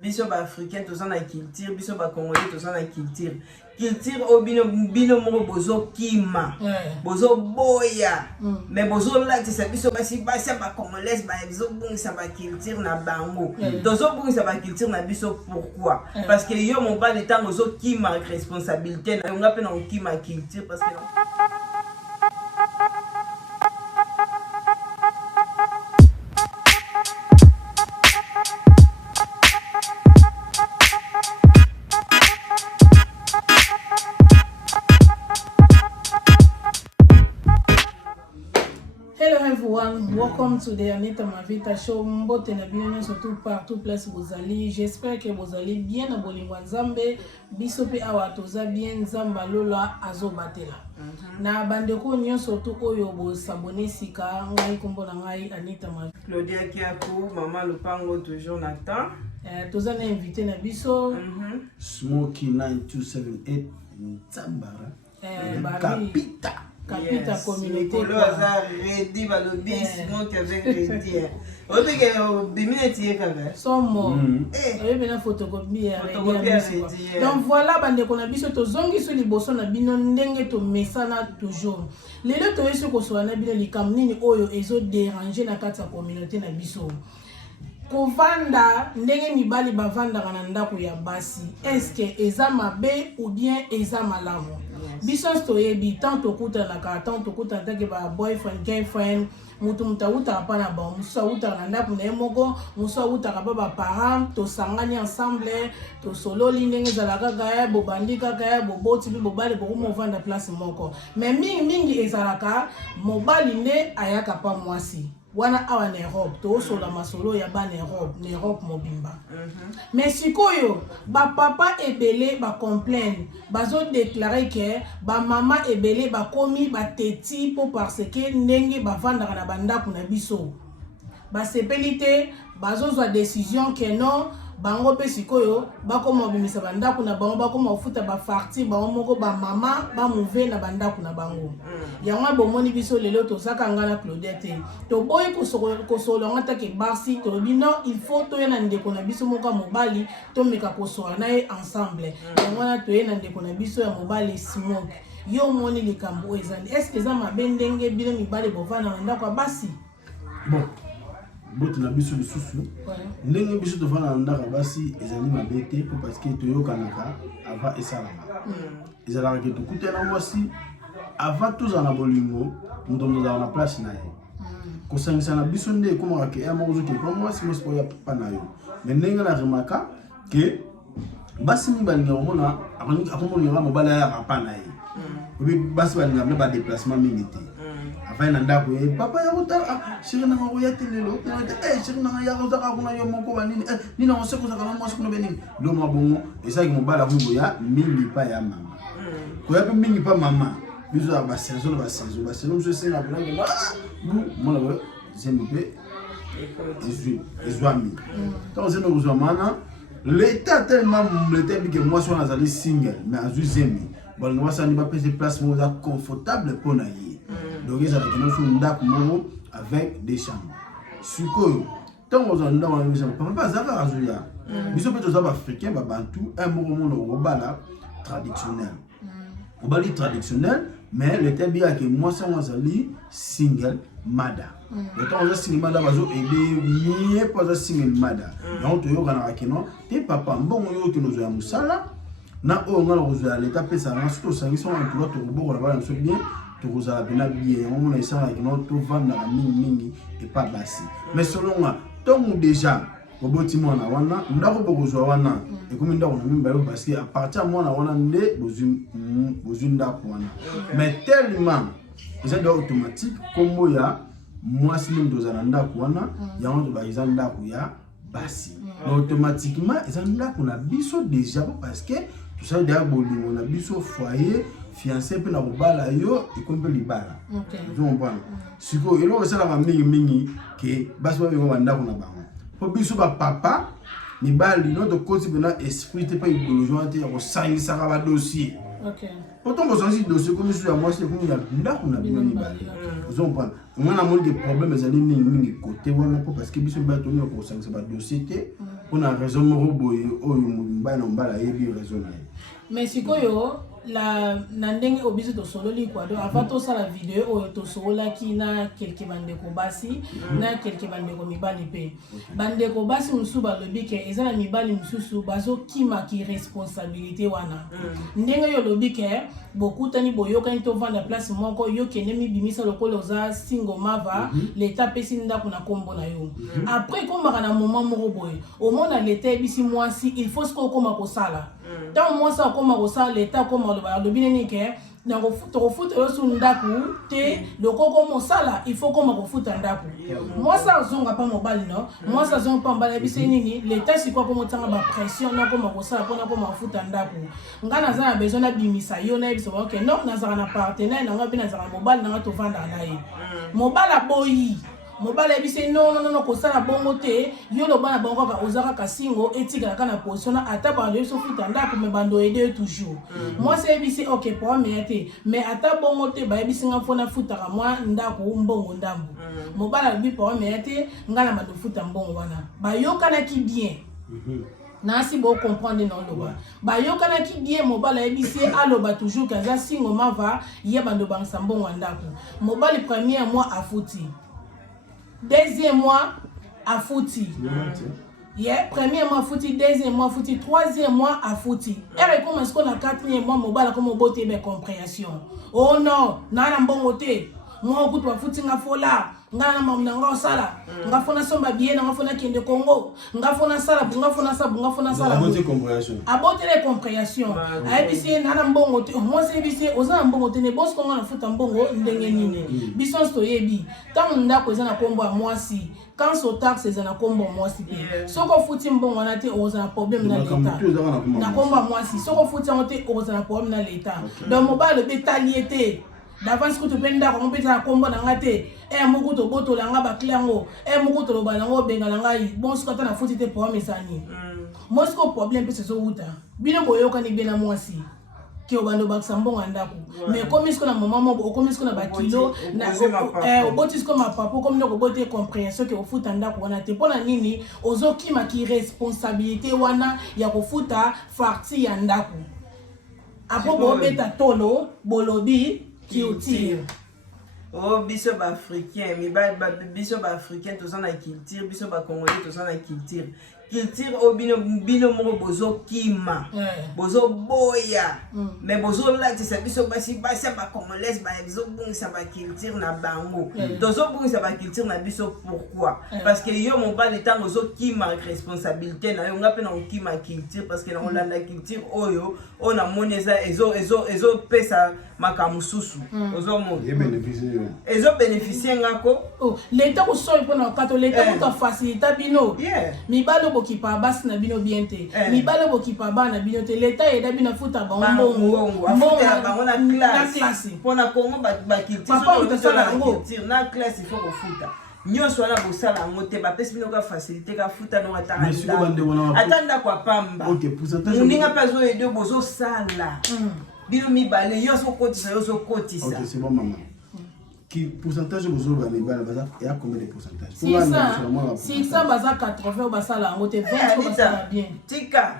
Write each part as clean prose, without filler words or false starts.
Biso ba africain tous en culture, biso ba congolais tous en culture. Culture au bino mo bozo kima. Bozo boya. Mais bozo là c'est biso ba si ba congolais ba biso bon ça ba culture na bango. Dozo bon ça ba culture na biso pourquoi? Parce que yo mon pas de temps bozo kima responsabilité na nga pe na kima culture parce que welcome to the Anita Mavita show. Mbote na bien surtout partout place vous allez. J'espère que vous allez bien na bolingo nzambe. Biso pe awa toza bien nzamba lola azobatela. Na bandeko nyo surtout oyo bo s'abonner sika ngai kombo na ngai Anita Mavita. Claudia Kiakou, maman Lupango toujours Nathan. Toza na invité na biso. Smoky 9278 Nzambara. Kapita. Capita communauté ready balobi smoke avec ready obi ke bimineti kaka somo bena photocopie donc voilà bande kona biso to zongi so liboso na bino ndenge to mesana toujours lelo to yeso ko so na bino likam nini oyo ezo déranger na kati ya communauté na biso kovanda ndenge mibali bavanda na ndako ya basi est-ce que eza mabe ou bien eza malamu biso toyebi tant okuta na ka tant okuta take ba boyfriend girlfriend mutu mutauta hapana ba musa uta na ndako na moko musa uta ka ba parents to sangani ensemble to sololi ndenge za la kaka bo bandika kaka bo boti bo bale bo mo vanda place moko mais mingi ezalaka mobali ne ayaka pa mwasi wana awa na Europe to sola masolo ya ba na Europe mobimba mais sikoyo ba papa ebele ba complain bazo déclarer que ba mama ebele ba komi ba teti po parce que ndenge ba vanda na bandako na biso ba sepelité bazo zwa décision que non bango pe sikoyo bakoma bimisa bandako na bango bakoma futa ba farti bango moko ba mama ba mouve na bandako na bango yango bomoni biso lelo to saka ngana Claudette to boy ko solo ngata ke basi to bino il faut to yena ndeko na biso moko mobali to meka ko so na ensemble yango na to yena ndeko na biso ya mobali smoke yo moni likambo ezali est-ce que za mabendenge bino mibali bovana na ndako basi bon bote na biso lisusu ndenge biso tofana na ndako basi ezali mabete parce que toyokanaka avant esalaka ezalaka ke tokutana mwasi avant tozala na bolingo moto tozala na place na ye kosangisa na biso nde ekomaka ke ya moko ozoke pa mwasi mwasi oya papa na yo mais ndenge na remaka ke basi mibalinga omona akomolinga mobali ayaka pa na ye obi basi balinga mpe badéplacement mingi te afin na ndako ye papa ya kotala chéri nanga koya te lelo chéri nanga ya kozaka kuna yo moko banini nina osekozaka na mwasi kuna benini lo mwa bongo esalaki mobali akoboya mingi pa ya mama koya mpe mingi pa mama biso ya basaison na basaison mosu esenga mpona bu mona boyo zembi mpe ezwami ntango zembi kozwa mana l'état tellement l'état ebike mwasi wana azali single mais azwi zembi balinga basani bapese place moko eza confortable mpona ye donc ezalaki nyonso ndako moko avec des chambres sikoyo ntango ozala ndako wana chambre papa mpe aza kaka azoya biso mpe toza baafricain babantu moko mona okobala traditionnel obali traditionnel mais l'état ebiyaka mwasi yango azali single mada ntango oza single mada bazo ede mie mpo aza single mada yango toyokanaka keno te papa mbongo yo okende ozwa ya mosala na oyo ngala kozwa ya l'état pesanga soki osangisi wana tuka tokobokola bana biso bien tokozala pena bien yango mona esalaka keno tovandaka mingi epa basi mais selonga ntongo déjà oboti mwana wana ndako bokozwa wana ekomi ndako na mibale parce que à partir ya mwana wana nde bozwi ndako wana mais tellement eza de automatique kombo ya mwasi nde tozala na ndako wana yango toba eza ndako ya basi mais automatiquement eza ndako na biso déjà parce que tosali deya bolingo na biso foyer fiancé mpe na kobala yo ekomi mpe libala ozokompana sikoyo eloko esalaka mingi ke basi babengo bandako na bango mpo biso bapapa mibali no tokoti mpena esprit te mpe idéologie wana te ya kosangisaka badossier pourtant bosangisi dossier komi so ya mwasi ekomi ya ndako na bino mibali ozokompana nga na moni ke problème ezali mingi kote wana mpo parce que biso mibali toni kosangisa badossier te On a raison moko boye oyo mbana mbala yebi raison na. Mais sikoyo la nandenge obiso to solo li quoi donc avant to ça la vidéo oyo to solo ki na quelque bande ko basi na quelque bande ko mibali pe bande ko basi musuba lobi ke ezana mibali mususu bazo kima ki responsabilité wana ndenge yo lobi ke beaucoup tani boyoka to vendre place moko yo kene mi bimisa lokolo za single mava l'état pesi ndako na kombo na yo après komba na moment moko boye au monde l'état bisi moi si il faut ce ko koma ko sala tant moi ça koma ko sala l'état koma le bineni ke na ko futa yo su ndaku te le koko mosala il faut koma ko futa ndaku moi ça zonga pa mobile no moi ça zonga pa mbala bisi nini l'état si quoi comme tanga ba pression na koma ko sala pona koma futa ndaku ngana za besoin na bimisa yo na biso ok non na za na partenaire na ngapi na za mobile na to vanda na ye mobile boyi mobile ebise non ko sala bongo te yo lo bana bongo ka ozaka ka singo etika kana position ata ba yo so futa ndako me bando aider toujours moi c'est ebise ok pour mais ata bongo te ba ebise nga fona futa ka moi ndako mbongo ndambu mobile bi pour ngala ma do futa mbongo wana ba yo kana ki bien Nansi bo comprendre non loba. Ba yo kana ki bien mobile ebise aloba toujours kaza singo mava yebando bang sambongo ndako. Mobile premier mois a fouti. Deuxième mois à fouti. Premier mois fouti, deuxième mois fouti, troisième mois à fouti. Et comme est-ce qu'on a quatrième mois mobile comme beauté de compréhension. Oh non, nana bon côté. Moi au bout de fouti nga fola. Nga mamnanga sala. Nga fona somba bien, nga fona kende Congo. Nga fona sala, nga fona sala. Beauté de compréhension. A beauté de compréhension. A ebisi nana bon côté. Moi c'est ebisi oza bon côté ne boss ko nga futa mbongo ndenge nini. Bison sto yebi. Tant ndako eza na kombo a moi si. Quand so taxe eza na kombo moi si. Soko futi mbongo na te oza na problème na l'état. Na kombo moi si. Soko futi on te oza na problème na l'état. Donc mobile betaliété. D'avance que tu peux ndako on peut ta kombo na ngate. Moko to boto la nga ba cliengo. Moko to lo ba ngo benga na ngai. Bon ce que tu na futi te problème sani. Moi ce que problème peut se so uta. Bino boyoka ni bena moi si. Ki obando baksambo ndako mais comme est-ce qu'on a moment mo comme est-ce qu'on a ba kilo na au botis comme papa comme no boté compréhension que au futa ndako wana te pona nini ozoki ma ki responsabilité wana ya ko futa partie ya ndako apo bo beta tolo bolobi ki utile oh biso ba africain mi ba biso ba africain to sana culture biso ba congolais to sana culture au bino moko bozo kima bozo boya mais bozo lati sa biso basi ba congolaise ba exo bungisa ba culture na bango dozo bungisa ba culture na biso pourquoi parce que yo mon ba le temps bozo kima responsabilité na yo ngape na kima culture parce que na olanda culture oyo ona moneza ezo pesa makamususu ozo mo ezo bénéficier ngako l'état ko so ipona kato l'état ko faciliter bino mi balo bokipa basi na bino bien te mi balo bokipa ba na bino te l'état eda bino futa bango afuta bango na classe pona kongo ba culture papa utasala ngo na classe il faut ko futa nyonso wana bosala ngo te ba pesi bino ka faciliter ka futa no atanda kwa pamba muninga pazo edo bozo sala bino mi bale yoso kotisa OK c'est bon maman. Qui pourcentage vous avez les balles il y a combien de pourcentage 600 baza 80 basala ngo te 20 basala bien tika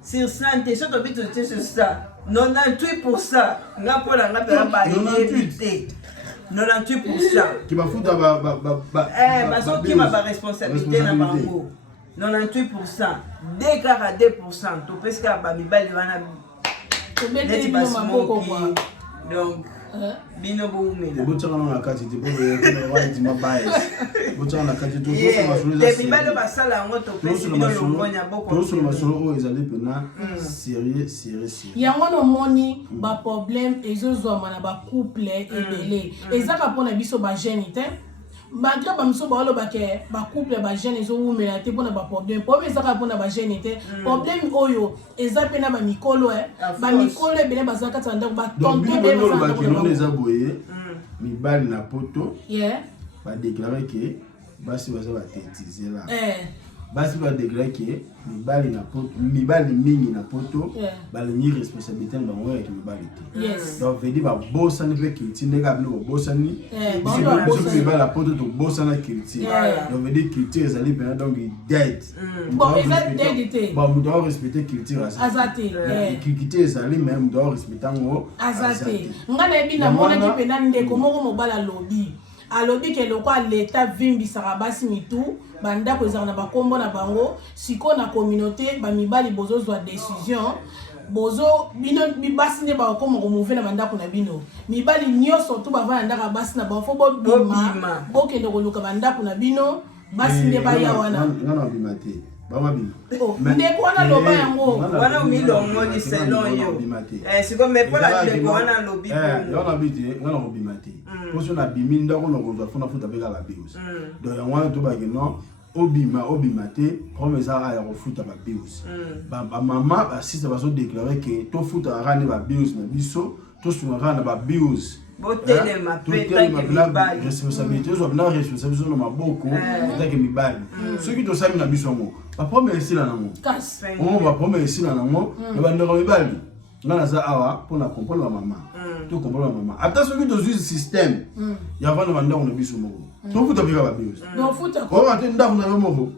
sur 100 te soto bito te sur ça 98% nga pona nga pela ba 98% qui va foutre baso qui ma responsabilité na bango 98% 2% to peska ba mibali wana donc bino boumela botanga na kati te bo wadi mabaye botanga na kati to te bibalo basala ngo to pesi bino longonya boko to sur masolo o ezali pena sérieux yango no moni ba problème ezozwa mana ba couple ebele ezaka pona biso ba jeune te malgré ba miso ba lo ba ke ba couple ba jeune ezo umela te pona ba problème ezaka pona ba jeune te problème oyo ezapena ba mikolo ebele bazaka tsanda ba tonto ebele ba kino eza boye mibali na poto ba déclarer que basi baza ba tétiser là basi ba degré que mibali na poto mibali mingi na poto balingi responsabilité na bango ya mibali te donc veut dire ba bossa ne pe culture ndeka bino bossa ni biso mibali na poto to bossa na culture donc veut dire culture ezali pena donc dead bon ezali dead te bon on doit respecter culture azate culture ezali même on doit respecter ngo azate ngana ebina mona ki pena ndeko moko mobala lobby alobi ke lokwa l'état vimbisaka basi mitu bandako ezaka na bakombo na bango siko na communauté bamibali bozozwa décision bozo bino basi nde bakoma komove na bandako na bino mibali nyonso tu bavanda ndaka basi na bango fo bobima bokende koluka bandako na bino basi nde baya wana ngana bima te bama bima ndeko wana loba yango wana milongo ni selon yo siko me pola ndeko wana lobi yo na biti ngana bima te poso na bimi ndako na kozwa fona futa beka la bios donc yango wana to ba ke non obima te comme ça a refuta ba bios ba mama ba sista ba so déclarer que to futa rane ba bios na biso to sunga na ba bios botele mapeta ke mibali responsabilité zo na responsabilité na maboko ta ke mibali ceux qui to sami na biso ngo ba premier sila na ngo on va premier sila na ngo ba ndeko mibali ngana za awa pona comprendre ba mama to comprendre ba mama attention que to juste système ya vana ba ndeko na biso ngo to futa bika ba bios no futa ko ate ndako na moko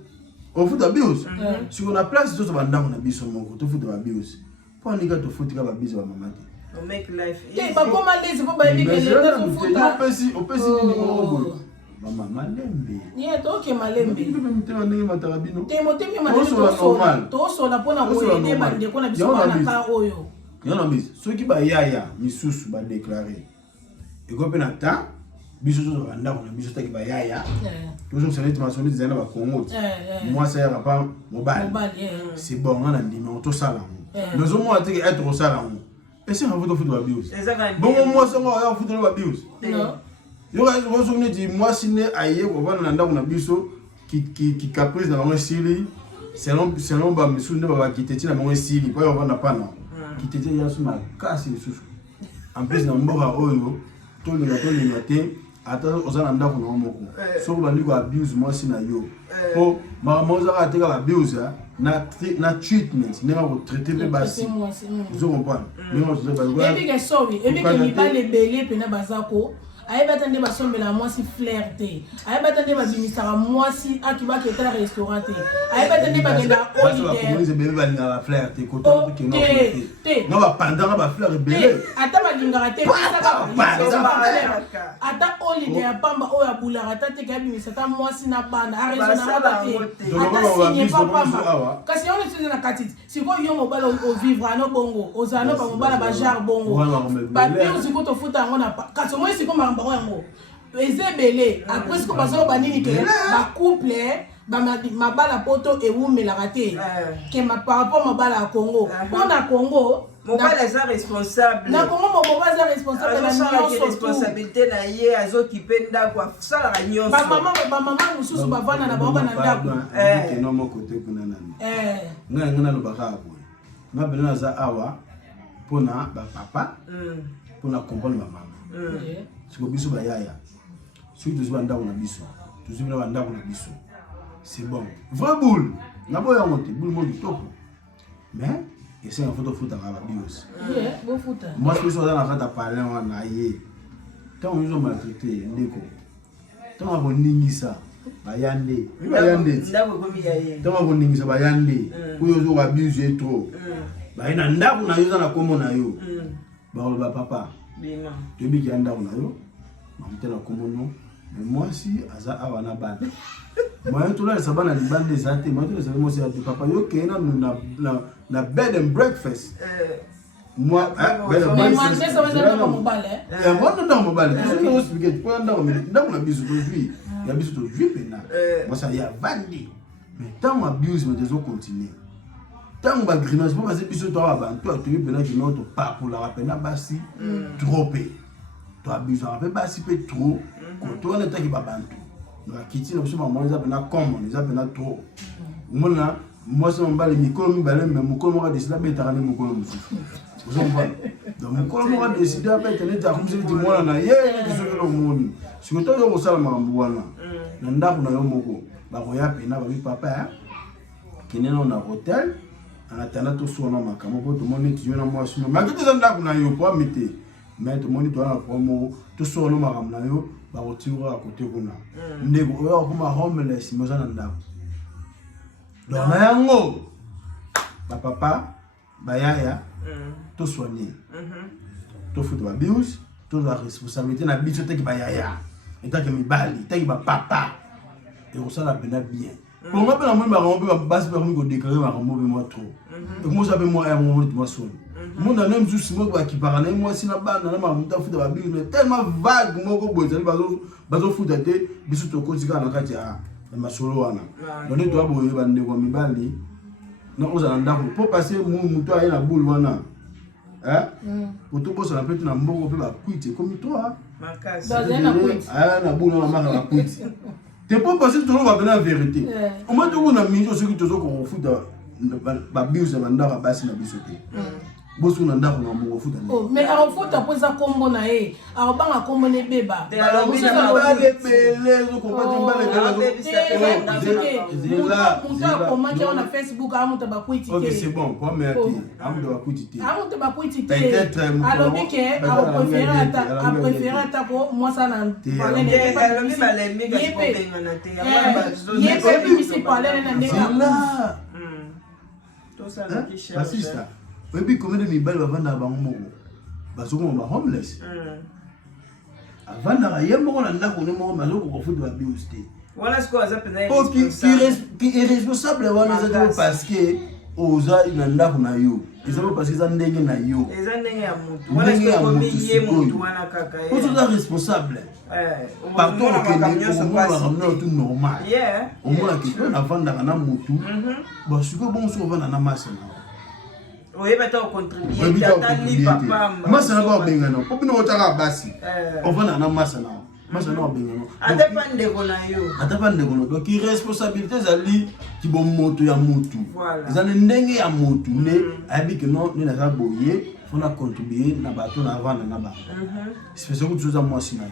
o futa bios si on a place to ba ndako na biso moko to futa ba bios po ndika to futa ba biso ba mama te on make life easy ba koma lezi ko ba ebike le to futa opesi ni moko mama malembe ye to ke malembe mtema ndenge matarabino te motemi matema to sola pona ko ede ba ndeko na biso bana ka oyo yana mis soki ba yaya misusu ba déclarer eko pe na temps biso zo randa ko na biso taki ba yaya toujours c'est une maçonnerie zana ba Congo moi ça yara pas mobile c'est bon on a dit mais on to sala nous on a dit être au sala et c'est un photo ba bios bon moi ça on a photo ba bios non yo ga zo zo ni moi sine aye ko bana nda ko na biso ki caprice na bango sili selon ba misu nde ba kiteti na bango sili pa yo bana pana kiteti ya suma kasi misusu en plus na mboka oyo to le te ata ozana ndako na moko so ba ndiko abuse moi sina yo po mama ozaka teka la abuse na treatment ndenge ko traiter pe basi zo comprendre ndenge ko traiter ba ebi ke sorry ebi ke mibale belé pena bazako ayebata nde basombela mwasi flair te ayebata nde babimisaka mwasi akibaki eta restaurant te ayebata nde bagenda holiday bebe balingaka ba flair te koto te no ba pendant ba flair belé ata balingaka te ata holiday ya pamba oyo abulaka ta te kayebimisa ta mwasi na bana aresonaka te ata sinye pa pamba kasi yango nesuze na kati sikoyo yo mobala ovivre ano bongo ozala no bamobala bajar bongo babiusi ko tofuta yango na kasi omoi siko bango yango ezebele après ce que bazo banini ke ba couple ba mabala poto ewumelaka te ke par rapport mabala ya Congo pona Congo mobala eza responsable na Congo mobala eza responsable na nyonso responsabilité na ye azokipe ndako asalaka nyonso ba mama mususu bavanda na bango na ndako ke no moko te kuna nani ngana lobaka boye nga bela naza awa pona ba papa pona comprendre ba mama siko biso ba yaya siko tuziba ndako na biso tuziba ndako na biso c'est bon vrai boule na boya monte boule mo kitoko mais essaye en photo futa ba bios bo futa moi je suis dans la parler wana ye tant on nous maltraité ndeko tant on ningisa bayande ndako komi ya ye tant on ningisa bayande oyo zo ba bios trop ba ina ndako na yo na komo na yo ba papa bima tobi ki anda na yo mamtela komono mais moi si aza awana bana moi to la sabana li bande zate moi to la moi c'est papa yo kena na bed and breakfast moi bed and breakfast mais ça va dans mobile moi dans mobile tu sais expliquer pour anda na biso aujourd'hui ya biso aujourd'hui pena moi ça ya bandi mais tant ma abuse mais des autres continuer tant ba grimace pas parce biso to abantu atobi pena ki no to pa pour la pena basi trop pe to abuse a pe basi pe trop ko to na taki ba bantu no akiti no biso mama za pena common za pena trop mona moi c'est mbale mikolo mi bale mais mukolo mo décider betaka ne mukolo mususu vous comprenez donc mukolo mo décider betaka ne ta comme c'est dit moi na ye ne so ke lo moni si ko to yo ko sala makambo wana na ndako na yo moko ba ko ya pena ba bi papa kene na hôtel en attendant tout son nom makambo po to moni tu na moi sino ma kete zanda kuna yo po mité mais to moni to na promo tout son nom makambo na yo ba rotira à côté kuna ndeko oyo kuma homeless moza na ndako donc na yango ba papa ba yaya to soigner to foot ba bills to la responsabilité na biso te ki ba yaya et ta ki mibali ta ki ba papa et on ça la bien pour moi la moi ba base ba ko déclarer ba mo be moi trop et moi ça be moi un moment moi son mon na même juste moi ba ki parana moi si na ba na ma muta foot ba bills mais tellement vague moi ko boza ba zo foot te biso to ko tika na kati ya masolo wana donc to abo ba ndeko mibali non on a ndako pour passer muto aye na boule wana pour tout boss na peut na mbongo pe ba quit comme toi dans un quit na boule na maka ba quit t'es pas passer tout le monde va la vérité au moins tout na minjo ceux qui te ko foot ba bios ba ndaka basi na bisote bosu na ndako na mbongo foot oh mais a foot après ça combo na e a banga combo ne beba alors vous ça les belé zo ko pas là comment on a Facebook a monta ba quitité OK c'est bon quoi mais a monta ba quitité peut-être alors que a préféré ata ko moi ça na parler ne pas le même les méga sporting na te ya ba bisi parler na ndeka tout ça na qui cherche et puis combien de mibali bavanda bango moko bazokoma ba homeless avanda yembo na ndako ne moko mazoko ko futa ba bills te voilà ce qu'on appelle qui est responsable wana za parce que oza ina ndako na yo ezabo parce que za ndenge na yo eza ndenge ya mutu voilà ce qu'on miye mutu wana kaka ye oza responsable partout au Kenya on va ramener tout normal on mona que on avanda na mutu ba siko bon so vanda na masana oui, mais tu as contribué. Tu as dit papa. Massa n'a pas bien non. Pourquoi nous t'as bassi? On va na massa na. Massa n'a pas bien non. Atapande de konayo. Atapande de konayo. Donc il responsabilité zali qui bon moto ya motu. Voilà. Zali ndenge ya motu ne abi que non ni na za boyer, faut na contribuer na bato na vendre na ba. C'est ce que tu as moi sina.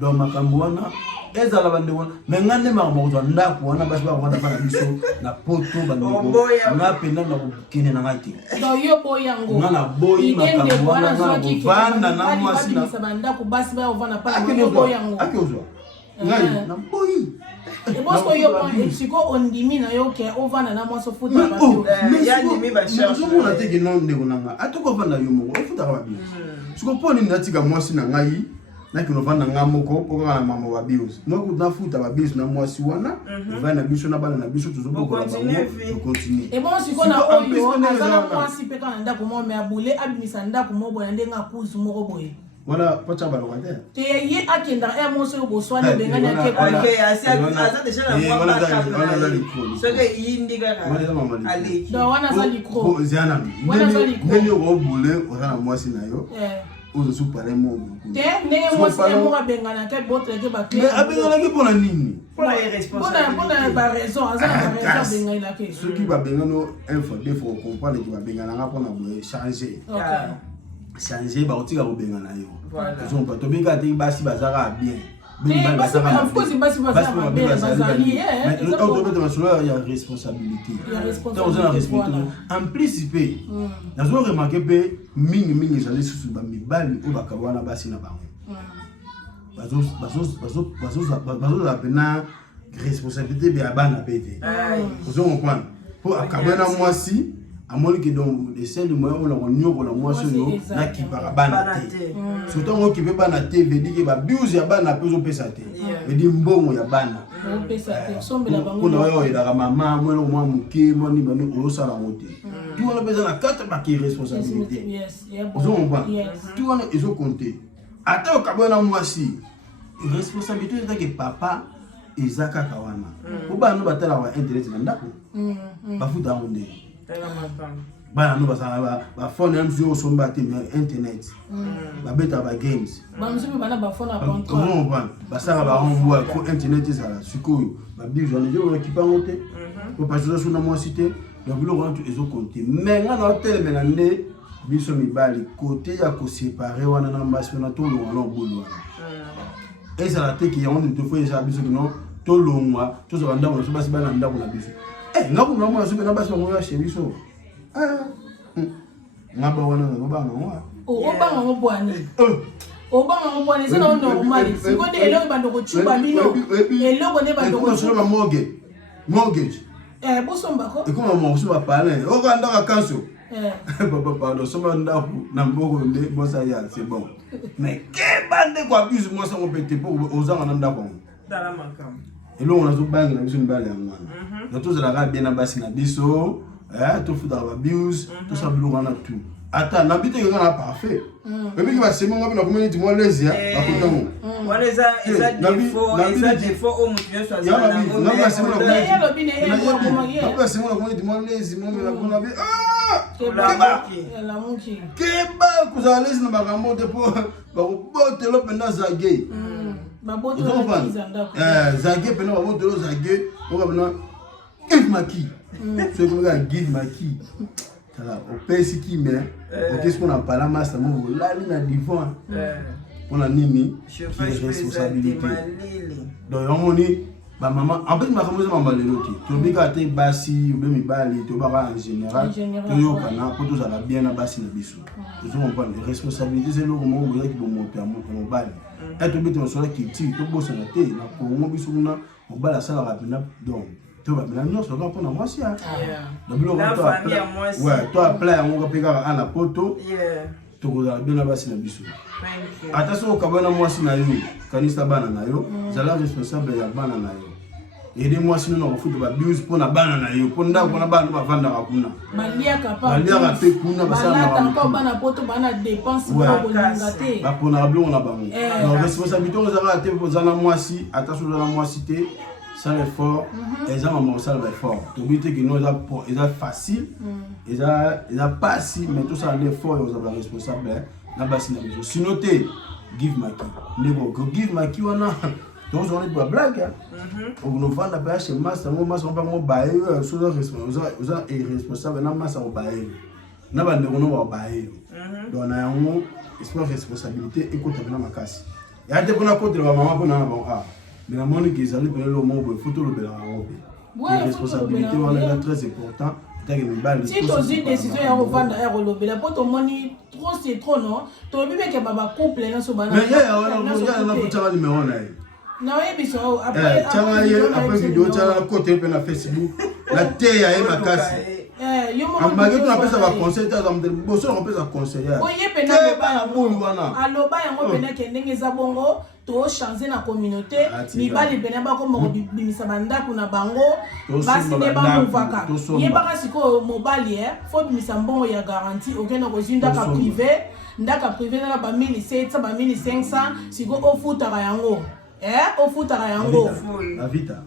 Donc makambo wana ezala bande wana mais ngande makambo to ndako wana basi ba kwanda bana biso na poto bandeko na penda na kine na ngati donc yo boyango ngana boyi makambo wana na vanda na mwasi na ndako basi ba ovana pa yo boyango akozwa ngai na boyi et parce que yo point siko ondimi na yo ke ovana na mwaso futa ba ya ndimi ba cherche so mona te ke non ndeko nanga atoko vanda yo moko futa ba bi siko poni natika mwasi na ngai na kino vanda ngamoko pokala mama wa bills noko na futa ba bills na mwasi wana va na biso na bana na biso tuzobo ko continue et bon siko na oyo azana mwasi pe kana ndako mo me abule abimisa ndako mo boya ndenga kuzu moko boye wala pacha ba lokate te ye akenda e mo so bo swana benga na ke kwa OK asa déjà la moi wana za likro so ke yindika na ali do wana za likro ziana neni o bule o na mwasi na yo ozo supale mo te ndenge mwasi e mo benga na ke botre ke ba mais abenga ki pona nini pona irresponsable pona ba raison azana ba raison benga ila ke ceux qui va benga no un fois deux fois comprendre que va benga na pona bo changer changer ba otika ko benga na yo ils ont pas to benga te basi bazara bien of course basi bazara bien bazali mais autour de cela il y a responsabilité en principe nazo remarquer pe mingi zali susu ba mibali o bakabwana basi na bango bazo la pena responsabilité be abana pete vous comprendre pour akabwana mwasi amoni ki donc de celle moyen on la nyoko la mwasi no na ki barabana te surtout on ki pe bana te veut dire que ba biuzi ya bana pezo pesa te veut dire mbongo ya bana pesa te sombela bango kuna yo ila mama mwelo mwa muke moni bani olosa la mote tu on pesa na carte ba ki responsabilité vous comprenez tu on ils ont compté ata okabona mwasi responsabilité c'est que papa ezaka kawana uba no batala wa internet na ndako bafuta onde bana no basala ba phone mzo somba te internet ba beta ba games ba mzo bana ba phone contre non ba basala ba renvoi ko internet ezala sikoyo ba bijo ne jo ki pangote ko passer sur na moi cité donc le rentre ezo compter mais ngana hotel menande biso mibali côté ya ko séparer wana na mbasi na to lo wana bolo ezala te ki on te faut eza biso non to longwa to zo banda mo so basi bana ndako na biso Ngaku na mwa supe na basi bango chéri so. Ngaba wana ngaba ngwa. Obanga ngobwani. Obanga ngobwani c'est normal. Siko de eloko bando ko chuba bino. Eloko ne bando ko chuba mortgage. Bosombako. Et comment mon suba parler? O ka ndaka kanso. Papa pardon, soma ndaku na mboko nde bosa ya c'est bon. Mais que bande ko abuse moi ça on peut te pour aux ans en ndako. Dala makam. Et là on a zo bang na biso mbale ya mwana. Na tous la bien na basi na biso, tout fout dans abuse, tout ça blou na tout. Attends, n'habite que na parfait. Et puis qui va se mon na community moi les ya, ba kotango. Wala eza défaut au mutio choisi na ngo. Na se mon na community moi les moi na kona bi la muki. Keba kuzalezi na bagambo de po ba ko botelo penda zagé. Zagé pena ba botelo zagé, on va bena give maki. C'est comme ça give maki. Au pays qui met, qu'est-ce qu'on a pas la masse, là il a divan. On a nini responsabilité. Donc on dit bah maman, en fait ma femme maman le loti. Tu dis que tu basi ou bien mi bali, tu vas en général. Tu yo kana pour tout ça va bien na basi na biso. Tu comprends les responsabilités c'est le moment où il faut monter à mon bali. Et tu bitu sur la culture, tu bosses na té na ko mo biso na on bala ça rapidement donc. Tu vas bien non, ça va pour moi si. La famille à moi si. Ouais, toi appelé on va payer à la poto. Tu vas bien na basi na biso. Attention kabana moi si na yo, kanisa bana na yo, zala responsable ya bana na yo. Et moi si nous on fout ba bills pour na bana na yo, pour nda ko na bana ba vanda ka kuna. Balia capable. Balia ka pe kuna ba sa na. Bala tanko bana poto bana dépense ba ko ngate. Ba pour na blo on a ba. Donc responsabilité on zala te pour zala moi si, attention zala moi si te ça l'effort, et ça maman ça l'effort. Tu dis que nous ça facile, et ça pas si mais tout ça l'effort on a responsable. Na basi na biso sinote give maki ndeko give maki wana donc on est pour blague on nous vend la page master moi master on pas mo bae so responsable na master o bae na bande ko no bae donc na yango esprit responsabilité écoute na makasi ya te kuna contre la maman kuna na bon mais la moni qui s'allait pour le moment photo le bela la responsabilité wana très important. Si tu as une décision à revendre à relobela, pour ton money, trop c'est trop non. Tu as vu que baba couple là sur banane. Mais il y a un autre numéro là. Non, il y a après vidéo, tu as un côté sur Facebook. La terre a ma casse. Malgré tout, on appelle ça va conseiller, on appelle ça conseiller. Oui, il y a aloba yango pena kendenge za bongo to changer na communauté mibali pena ba ko mo bimisa bandako na bango basi ne ba muvaka ye baka siko mobali faut bimisa mbongo ya garantie okena ko zinda ka privé na ba 1700 ba 1500 siko ofutaka yango ofutaka yango la vita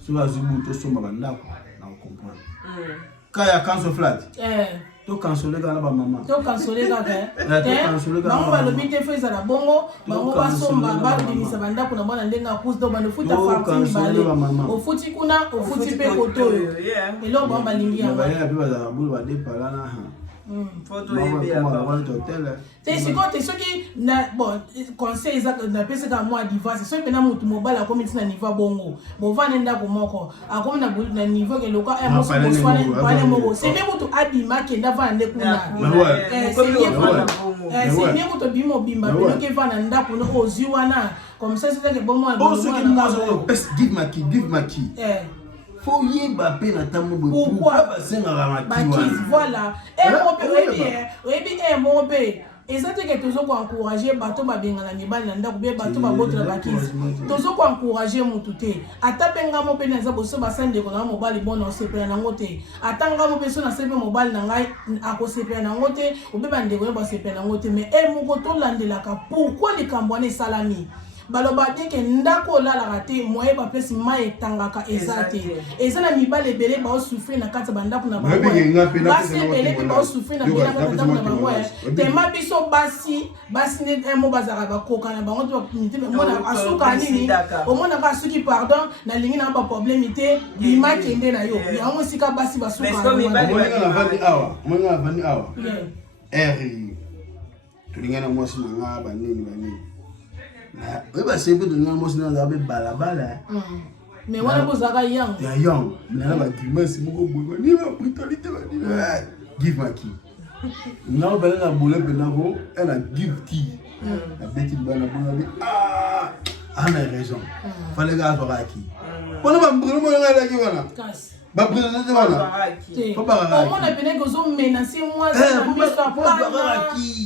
sur azubu to soma bandako na comprendre kaya cancel flat to canceler kana ba mama to canceler kana bango balobi te feza na bongo bango basomba babimisa bandako na bana ndenga kuzi to bano futa famille bale ofuti kuna ofuti pe koto eloko bango balingi yango ba ya pe ba bulu ba depala na photo bien te siko te soki na bon conseil za na pesa ka moi divorce so pe na mutu mobile akomi na niveau bongo bo vane ndako moko akomi na niveau ke loka mo so soane bale mo c'est bien mutu abima ke ndava nde kuna c'est bien mutu bimo bimba pe ke vana ndako no oziwana comme ça c'est que bon moi bon ce qui moi give ma key faut y baper na tamu pourquoi senga voilà mon bé ezate ke tozo ko encourager bato babenga na mibali na ndako be bato babotela bakizi tozo ko encourager mutu te ata benga mo pe na za boso basande ko na mobali bona osepela na ngote atanga mo pe so na sepe mobali na ngai akosepela na ngote obeba ndeko ba sepela na ngote mais moko to landela ka pourquoi les kambwane salami baloba deke ndako la raté moye ba pesi mai tangaka ezate ezana mibale belé ba souffrir na kati bandako na bango basi belé ba souffrir na bila na bango tema biso basi ne mo bazaka ba koka na bango to mona asuka nini o mona ka suki pardon na lingi na ba problème té bima kende na yo ya mo sika basi basuka mona vani awa tulingana mwasi na bani we ba sepe de ngamo sina za be balabala mais wana bozaka yang ya yang na ba grimace moko boye ni ba brutalité ba ni give my key non ben na boule benabo elle a give key la bête bana bana ana raison fallait ga zoaki bona ba mbolo mo ngala ki wana kasi ba brutalité wana faut pas raki on a peine que zo menacer moi ça na miso pas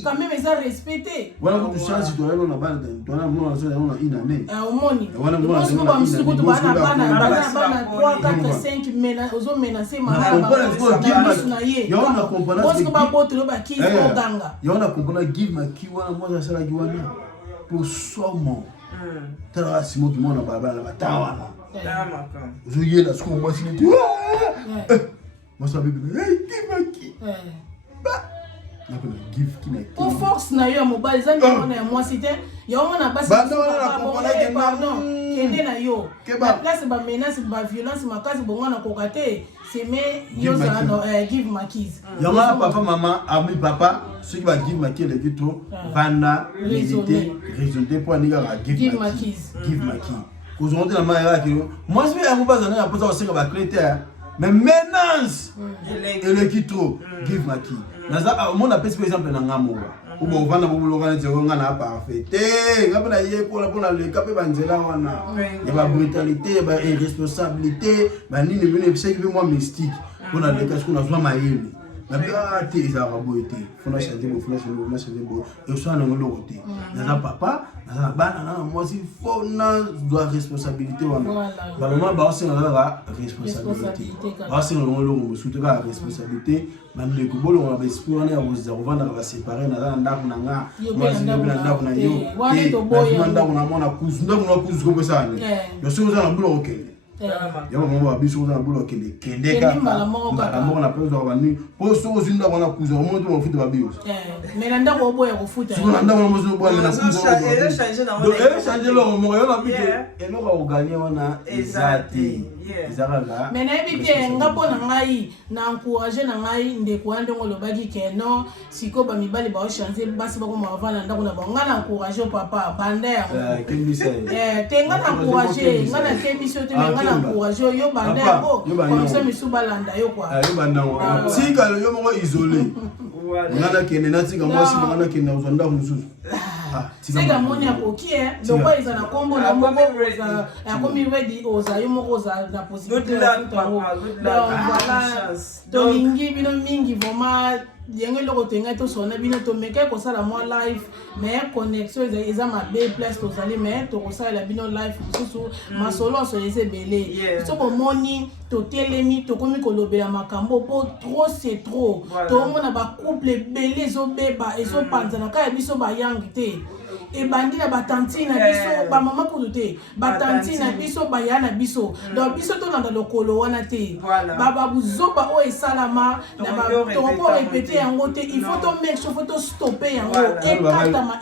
quand même ça respecter voilà que tu changes tu dois na bana dona mo na so na ina ne au moni wana mo na ba msuku tu bana 3 4 5 mena ozo menacer mama na ye yo na comprendre parce que ba boto ba ki oganga yo na comprendre give ma ki wana mo ça la ki wana pour somo tala simo ki mo na baba la batawana je y là ce qu'on voit c'est tu moi ça bébé give ma ki na ko give ki na ko force na yo mobile za mi na moi c'était yo mona basi pardon kende na yo la place ba menace ba violence makasi bongo na kokate c'est mais yo za no give my keys yo ma papa maman ami papa ceux qui va give my keys les vito vanda méditer raisonner pour aller à give my keys give my keys ko zonte na maya ki moi je vais amuba za na poza osenga ba cléter mais menace ele kito give my key naza mon appelle par exemple na ngamo ou bon vanda bo lo kana tso ngana parfait ngape na ye ko la pona le kape banzela wana ya ba brutalité ba irresponsabilité ba nini bine bise ki moi mystique pona le kasko na zwa mayele na ba te isa ba boité fona changer bo fona changer bo et so na ngolo côté naza papa naza bana na moi si fona doit responsabilité wana ba maman ba osenga la responsabilité ba osenga ngolo mo soutenir la responsabilité mande ko bolo na ba esprit wana ya kozavanda ba séparer na ndako na nga moi si na ndako na yo wana to boya ndako na mona kuzu ndako na kuzu ko pesa ni yo so za na bulo okende ya ba mama biso za na bulo okende kende ka mala moko na peso ba ni po so zinda wana kuzu mo to mo futa ba bios mais na ndako boya ko futa so na ndako mo zo boya na kuzu elle changer lo mo yo na bite et no ka gagner wana exact mais nayebi te nga mpo na ngai na encourage na ngai ndeko ya ndenge olobaki ke non siko bamibali baochange basi bakoma bavanda ndako na bango nga na encourage papa banda yango te nga na encourage nga na kebiso te me nga na encourage yo banda yango komisa misu balanda yo kwa tika yo moko isolé nga na kende natika mwasi nga na kende ozwa ndako mosusu sega moni akoki loko eza na kombo na moko akomi ready oza yo moko oza na possibilité voilà tolingi bino mingi vraiment yenge loko tenga tosona bino tomeke kosala mwa live mais connexion eza mabe place tozali mais tokosalela bino live mosusu masolo oso eza ebele so bomoni totelemi tokomi kolobela makambo mpo trop c'est trop tomona bacouple ebele ezobeba ezopanzana kaka biso bayangi te ebandi na batanti na biso bamama kutu te batanti na biso baya na biso donc biso tolanda lokolo wana te babuzoba oyo esalama toko repete yango te il faut to make sure to stopper yango ekatama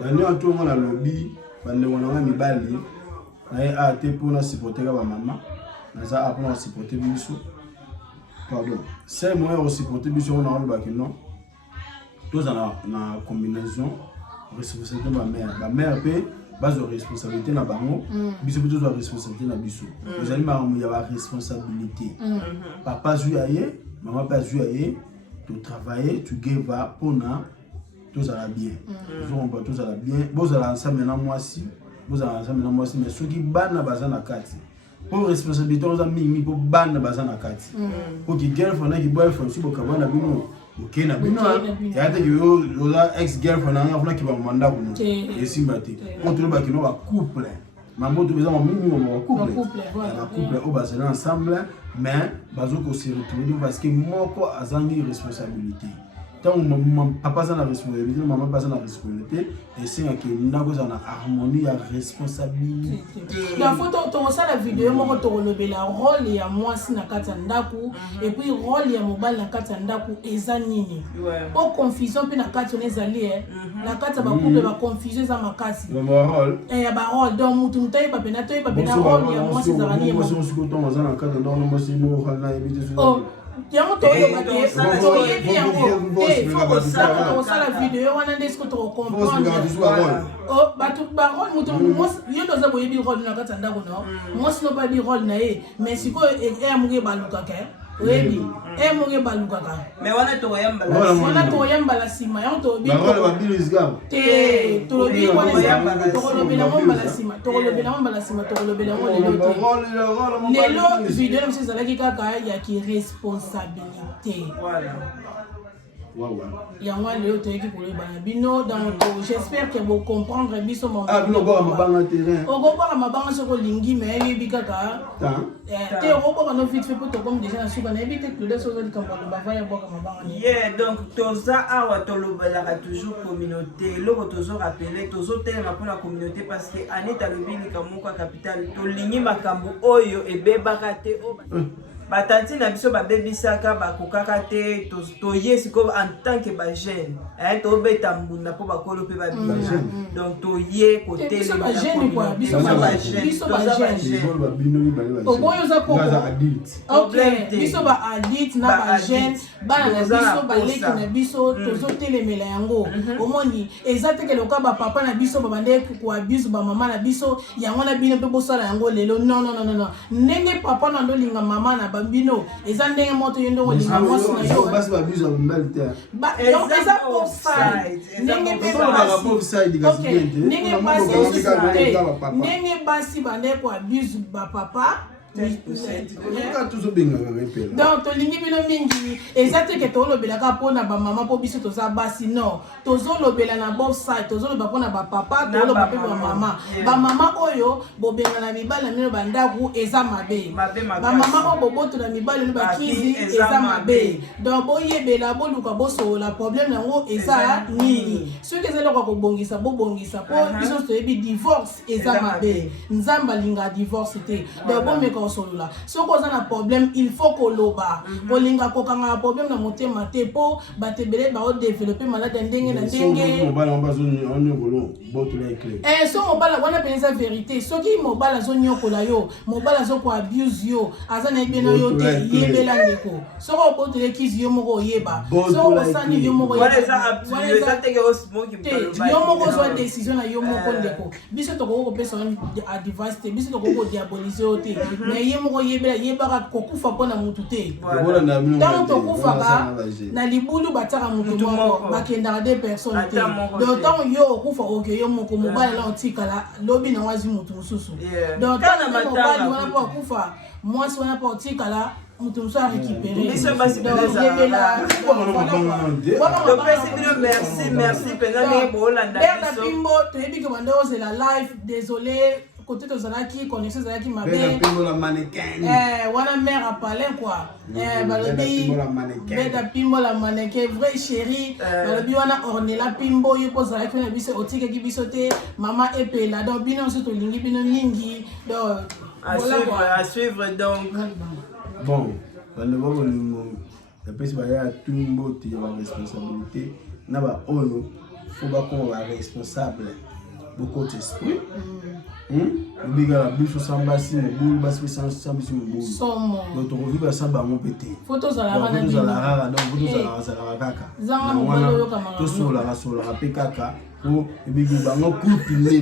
bani atongo na lobi bandeko na nga mibali naye a te mpona supporteka bamama naza a mpona supporter biso pardon c'est moyen ya kosupporter biso ngo na olobaki non toza na combinaison responsabilité ba mère pe bazo responsabilité na bango biso biso zo responsabilité na biso ezali makambo ya ba responsabilité papa zui aye maman pas zui aye to travailler to give up pona tozala bien tozala bien bozala ensemble na mwasi mais soki bana baza na kati pour responsabilité oza mingi po bana baza na kati po ki girlfriend na ki boyfriend si bokabana bino ok na bino ya te ki oza ex girlfriend na nga funa ki ba manda kuno esimba te on to ba kino ba couple mambo to beza mingi mo couple o bazana ensemble mais bazo ko se retrouver parce que moko azangi responsabilité tant papa a la responsabilité, maman pas la responsabilité, et c'est que nous avons une harmonie, une responsabilité. La photo, tu ça la vidéo, moi tu relèves la rôle et à moi si na katandaku et puis rôle et à mobile na katandaku ezanini. Pour confusion puis na katone zali la kata ba couple ba confusion za makasi. Le rôle. Eh ba rôle donc mutu mutayi ba pena rôle et à moi si zalani. Moi si on se contente dans un cadre dans le moi si moi on a évité ça. yango toyoka te toyebi yango tokosala video wana nde soki tokocomprendre bato barole moto yo toza boyebi role na kati ya ndako no mwasi no bayebi role na ye mais sikoyo eyamoki balukaka oyebi moke balukaka mais wana toyambala nsima yango tolobi tokolobela ngo mbala nsima tokolobela ngo lelo te lelo video na biso ezalaki kaka ya kiresponsabilité yango lelo toyeki koyebana bino donc j'espère que vous comprendre biso okobwaka mabanga soki olingi me yebi kaka te okobwaka no vite fait po tokomi déjà na suka nayebi te claude soki ozolikambo aloba vaya bwaka mabanga ye donc toza awa tolobelaka toujours communauté eloko tozorappele tozotelema mpona communauté parce que aneta alobi lika moko ya capitale tolingi makambo oyo ebebaka te batanti na biso babebisaka bakokaka te toye sikoyo en tant que bajeune tobeta mbunda mpo bakolo mpe babina donc toye kotelemaoyo oza biso baadulte na bajeune bana na biso baleki na biso tozotelemela yango omoni eza teke loka bapapa na biso babande koabuse bamama na biso yango na bino mpe bosala yango lelo non ndenge papa na ndolinga mama na bino eza ndenge moto yo ndongo linga mwasi na yo basi babuse bambali te eza offside ndenge basi bande koabuse bapapa donc tolingi bino mingi eza teke tolobelaka mpona bamama mpo biso toza basi non tozolobela na bofside tozoloba mpona bapapa toloba mpe bamama oyo bobengana mibali na mino bandako eza mabe bamama oyo bobotola mibali no bakizi eza mabe donc boyebela boluka bosolola problème yango eza nini soki eza eloko ya kobongisa bobongisa mpo biso toyebi divorce eza mabe nzambe alinga divorce te donc bomeka osolola soki oza na problème il faut koloba kolinga kokanga na problème na motema te mpo bato ebele baodeveloppe malade ya ndenge na ndenge so mobala wana pene eza vérité soki mobala azonyokola yo mobala azokoabuse yo aza na yebena yo te yebela ndeko soki obotola ekizi yo moko oyeba soki osani yo moko yo moko ozwa décision na yo moko ndeko biso tokoki kopesa advice te biso tokoki kodiabolize yo te ye moko yebaka kokufa mpona mutu te ntango tokufaka na libulu batiaka mutu moko bakendaka de personne te donc ntango yo okufa oke yo moko mobali na otikala lobi na wazi mutu mosusu donc ntango mobali wana mpo akufa mwasi wana mpo otikala mutu mosusu arécupéré berda pimbo toyebi ke bande ozela live désolé côté tozalaki connexion ezalaki mabe wana mère à palais quoi balobi beda pimbo la mannequin vrai chéri balobi wana ornela pimbo yo pozalaki na biso otikaki biso te mama epela donc bino nso tolingi bino mingi donc à suivre donc bon bandeko bolingo epesi baya tumbo te ya responsabilité na baoyo fo bakoma baresponsable beaucoup d'esprit obigala biso sambasi mobulu basi sambisi mobulu donc tokovivre sa bango mpe te tozalaka kaka tosolaka mpe kaka po ebiki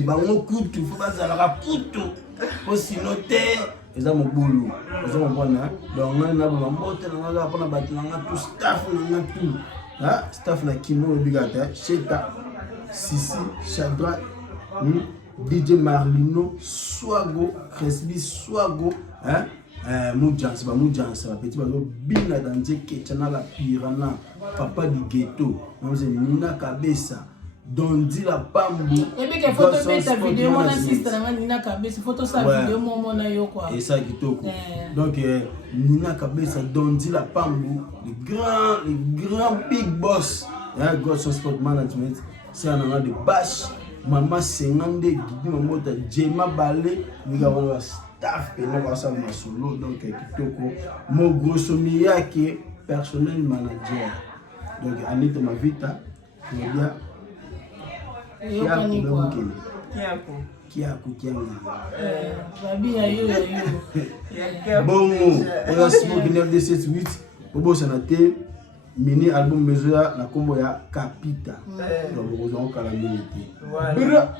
bango kutu fo bazalaka kutu po sino te eza mobulu eza mobwana donc ngai naboma mbote na ngai mpona bato na ngai tu staff na ngai tu staff na kino obika te sheta sisi chadra DJ Marlino Swago Cresby Swago Moujans petit bazo bina dans Ketchana la Pirana papa du ghetto nous Nina Kabesa Dondi la Pambu et que photo beta vidéo mon assiste na Nina Kabesa photo sa vidéo mon na yo quoi et ça kitoko donc Nina Kabesa Dondi la Pambu le grand big boss Godson Sport Management c'est un endroit de bâche Mama Sengande Guidi Mamota Jema Balé Niga wana staff et là ça ma solo donc kitoko mo grosso miyake personnel manager donc Anita Mavita Claudia Kiaku babi ya yo bon on a smoke 9 de 7 8 Bobo Sanate, mini album Mezoya, la combo ya Capita. Donc, vous avez encore la minute. Voilà.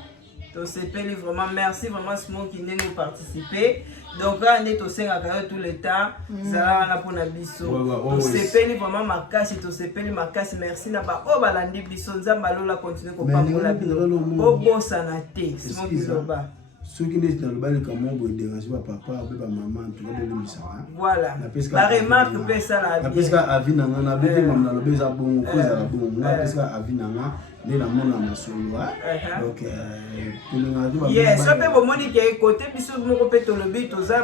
Donc, c'est vraiment merci vraiment Simon qui n'est nous participer. Donc, là, on est au Sénégal tout le temps. Ça va pour Nabiso. Donc, c'est vraiment ma casse. C'est ma casse. Merci. N'a pas. Oh, balandi Biso. Zambalo la continue. Oh, bon Sanate. Simon qui est là-bas. Ceux qui sont dans le bal, comment vous dérangez papa, maman, tout le monde ça. Voilà. La remarque peut ça la. La pesca a vu dans la bête, on a le baiser bon, cause à la bonne. La pesca a vu dans la la mona ma solo. Donc, yes, ça peut vous montrer que côté biso mon répète le but toza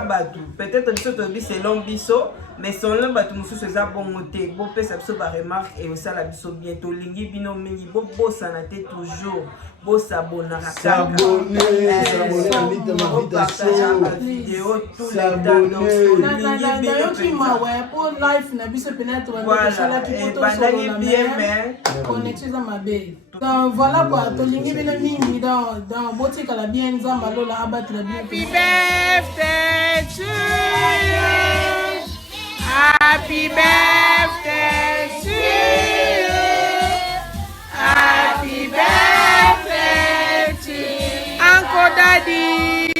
batu. Peut-être biso to bi selon biso, mais selon batu musu ça bon moté. Bon peut ça biso ba remarque et ça la biso bientôt lingi bino mingi bo sanate toujours. Bo s'abonner à s'abonner à l'invitation vidéo tout le temps donc qui m'a ouais pour live na biso peut-être voilà et bandani bien mais connexion dans ma baie donc voilà quoi to lingi bino mingi dans botika la bien nzamba lola abattre la bien. Happy birthday to you, happy birthday to you, happy birthday to Uncle Daddy,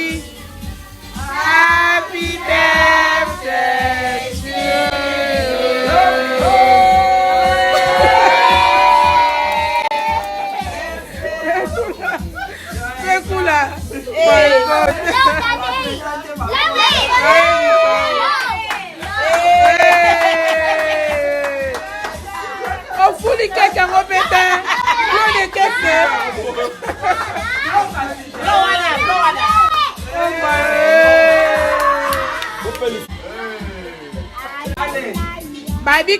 happy birthday to you. C'est cool là. My God. On fout les cakes en pétain. On est cakes. Baby